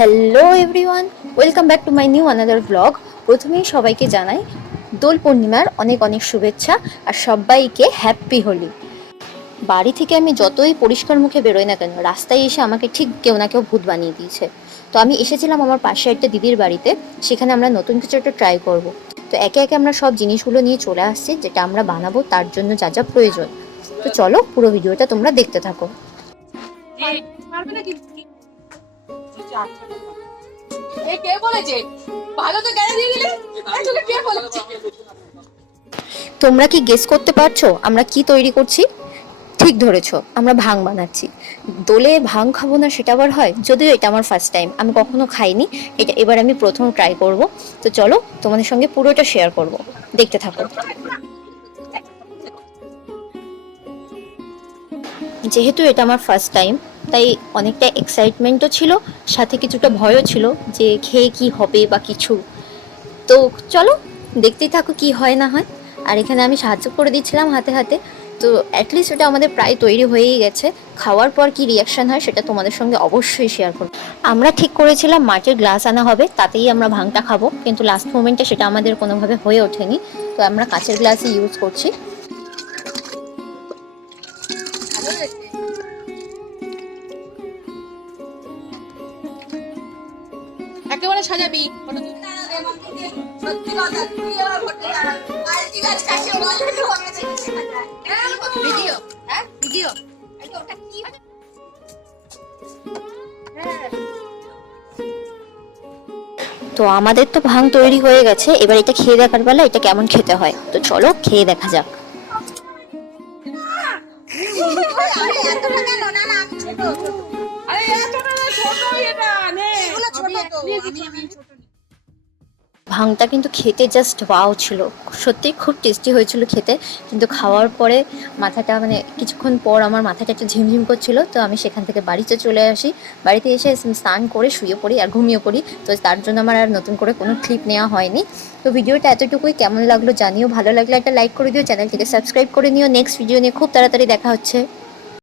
Hello everyone welcome back to my new another blog প্রথমেই সবাইকে জানাই, দোল পূর্ণিমার অনেক অনেক শুভেচ্ছা আর সবাইকে হ্যাপি হোলি। বাড়ি থেকে আমি যতই পরিষ্কার মুখে বেরোই না কেন, রাস্তায় এসে আমাকে ঠিক কেউ না কেউ ভূত বানিয়ে দিয়েছে। তো আমি এসেছিলাম আমার পাশে একটা দিদির বাড়িতে, সেখানে আমরা নতুন কিছু একটা ট্রাই করব। তো একে একে আমরা সব জিনিসগুলো নিয়ে চলে আসছি, যেটা আমরা বানাবো, তার জন্য যা যা প্রয়োজন। তো চলো পুরো ভিডিওটা তোমরা দেখতে থাকো। এ কে বলেছে? ভালো তো দিয়ে দিলে? কে বলেছে? তোমরা কি গেস করতে পারছ আমরা কি তৈরি করছি? ঠিক ধরেছো, আমরা ভাং বানাচ্ছি। দোলে ভাং খাব না সেটা আবার হয়? যদিও এটা আমার ফার্স্ট টাইম আমি কখনো খাইনি। এটা এবার আমি প্রথম ট্রাই করব। তো চলো, তোমাদের সঙ্গে পুরোটা শেয়ার করব। দেখতে থাকো। যেহেতু এটা আমার ফার্স্ট টাইম তাই অনেকটা এক্সাইটমেন্টও ছিল, সাথে কিছুটা ভয়ও ছিল যে খেয়ে কি হবে বা কিছু। তো চলো, দেখতেই থাকো কি হয় না হয়। আর এখানে আমি সাহায্য করে দিচ্ছিলাম হাতে হাতে। তো অ্যাটলিস্ট ওটা আমাদের প্রায় তৈরি হয়েই গেছে। খাওয়ার পর কি রিয়াকশন হয় সেটা তোমাদের সঙ্গে অবশ্যই শেয়ার করব। আমরা ঠিক করেছিলাম মাটির গ্লাস আনা হবে, তাতেই আমরা ভাঙটা খাব। কিন্তু লাস্ট মোমেন্টে সেটা আমাদের কোনোভাবে হয়ে ওঠেনি। তো আমরা কাঁচের গ্লাসই ইউজ করছি। একেবারে সাজাবি। ভিডিও। হ্যাঁ ভিডিও। ওটা কি তো আমাদের তো ভাং তৈরি হয়ে গেছে এবার এটা খেয়ে দেখার বেলা এটা কেমন খেতে হয়? তো চলো খেয়ে দেখা যাক। আরে এতটা ভাংটা কিন্তু খেতে জাস্ট ওয়াও ছিল। সত্যি খুব টেস্টি হয়েছিল খেতে। কিন্তু খাওয়ার পরে মাথাটা মানে কিছুক্ষণ পর আমার মাথাটা একটু ঝিমঝিম করছিল। তো আমি সেখান থেকে বাড়িতে চলে আসি। বাড়িতে এসে স্নান করে শুয়ে পড়ি আর ঘুমিয়ে পড়ি। তো তার জন্য আমার আর নতুন করে কোনো ক্লিপ নেওয়া হয়নি। তো ভিডিওটা এতটুকুই। কেমন লাগল জানিও। ভালো লাগলে একটা লাইক করে দিও। চ্যানেলটিকে সাবস্ক্রাইব করে নিও। নেক্সট ভিডিও নিয়ে খুব তাড়াতাড়ি দেখা হচ্ছে।